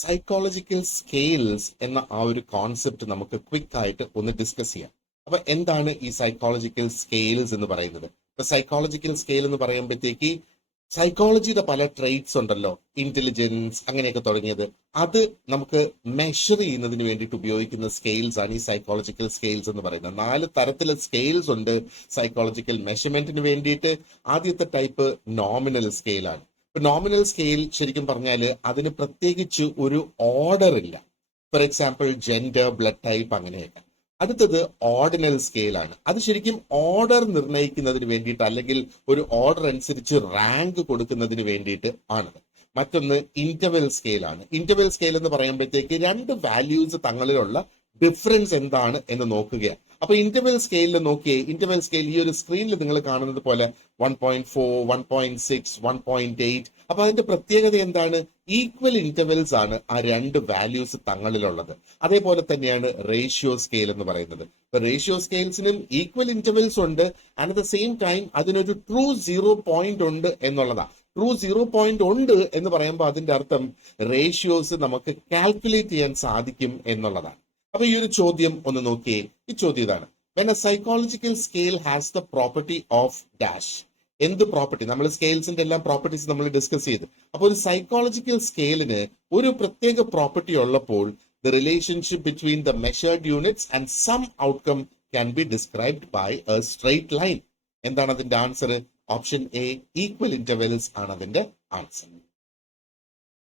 Psychological scales എന്ന ആ ഒരു കോൺസെപ്റ്റ് നമുക്ക് ക്വിക്ക് ആയിട്ട് ഒന്ന് ഡിസ്കസ് ചെയ്യാം. അപ്പൊ എന്താണ് ഈ സൈക്കോളജിക്കൽ സ്കെയിൽസ് എന്ന് പറയുന്നത്? ഇപ്പൊ സൈക്കോളജിക്കൽ സ്കെയിൽ എന്ന് പറയുമ്പോഴത്തേക്ക് സൈക്കോളജിയുടെ പല ട്രേറ്റ്സ് ഉണ്ടല്ലോ, ഇന്റലിജൻസ് അങ്ങനെയൊക്കെ തുടങ്ങിയത്, അത് നമുക്ക് മെഷർ ചെയ്യുന്നതിന് വേണ്ടിയിട്ട് ഉപയോഗിക്കുന്ന സ്കെയിൽസ് ആണ് ഈ സൈക്കോളജിക്കൽ സ്കെയിൽസ് എന്ന് പറയുന്നത്. 4 തരത്തിലുള്ള സ്കെയിൽസ് ഉണ്ട് സൈക്കോളജിക്കൽ മെഷർമെന്റിന് വേണ്ടിയിട്ട്. ആദ്യത്തെ ടൈപ്പ് നോമിനൽ സ്കെയിലാണ്. ഇപ്പൊ നോമിനൽ സ്കെയിൽ ശരിക്കും പറഞ്ഞാൽ അതിന് പ്രത്യേകിച്ച് ഒരു ഓർഡർ ഇല്ല. For example gender, blood type അങ്ങനെയൊക്കെ. അടുത്തത് ഓർഡിനൽ സ്കെയിലാണ്. അത് ശരിക്കും ഓർഡർ നിർണ്ണയിക്കുന്നതിന് വേണ്ടിയിട്ട്, അല്ലെങ്കിൽ ഒരു ഓർഡർ അനുസരിച്ച് റാങ്ക് കൊടുക്കുന്നതിന് വേണ്ടിയിട്ട് ആണ്. മറ്റൊന്ന് ഇന്റർവെൽ സ്കെയിലാണ്. ഇന്റർവെൽ സ്കെയിൽ എന്ന് പറയുമ്പോഴത്തേക്ക് 2 വാല്യൂസ് തങ്ങളിലുള്ള ഡിഫറൻസ് എന്താണ് എന്ന് നോക്കുകയാണ്. അപ്പൊ ഇന്റർവെൽ സ്കെയിലിൽ നോക്കിയേ, ഇന്റർവെൽ സ്കെയിൽ ഈ ഒരു സ്ക്രീനിൽ നിങ്ങൾ കാണുന്നത് പോലെ 1.4, 1.6, 1.8. അപ്പൊ അതിന്റെ പ്രത്യേകത എന്താണ്? ഈക്വൽ ഇന്റർവെൽസ് ആണ് ആ 2 വാല്യൂസ് തങ്ങളിലുള്ളത്. അതേപോലെ തന്നെയാണ് റേഷ്യോ സ്കെയിൽ എന്ന് പറയുന്നത്. ഇപ്പൊ റേഷ്യോ സ്കെയിൽസിനും ഈക്വൽ ഇന്റർവെൽസ് ഉണ്ട്, and at the same time അതിനൊരു ട്രൂ 0 പോയിന്റ് ഉണ്ട് എന്നുള്ളതാണ്. ട്രൂ 0 പോയിന്റ് ഉണ്ട് എന്ന് പറയുമ്പോൾ അതിന്റെ അർത്ഥം റേഷ്യോസ് നമുക്ക് കാൽക്കുലേറ്റ് ചെയ്യാൻ സാധിക്കും എന്നുള്ളതാണ്. അപ്പൊ ഈ ഒരു ചോദ്യം ഒന്ന് നോക്കിയേ. ഈ ചോദ്യം ഇതാണ്: when a psychological scale has the property of dash. എന്ത് പ്രോപ്പർട്ടി? നമ്മൾ സ്കെയിൽസിന്റെ എല്ലാം പ്രോപ്പർട്ടീസ് നമ്മൾ ഡിസ്കസ് ചെയ്തു. അപ്പൊ ഒരു സൈക്കോളജിക്കൽ സ്കെയിലിന് ഒരു പ്രത്യേക പ്രോപ്പർട്ടി ഉള്ളപ്പോൾ the relationship between the measured units and some outcome can be described by a straight line. എന്താണ് അതിന്റെ answer? Option A, equal intervals ആണ് അതിന്റെ ആൻസർ.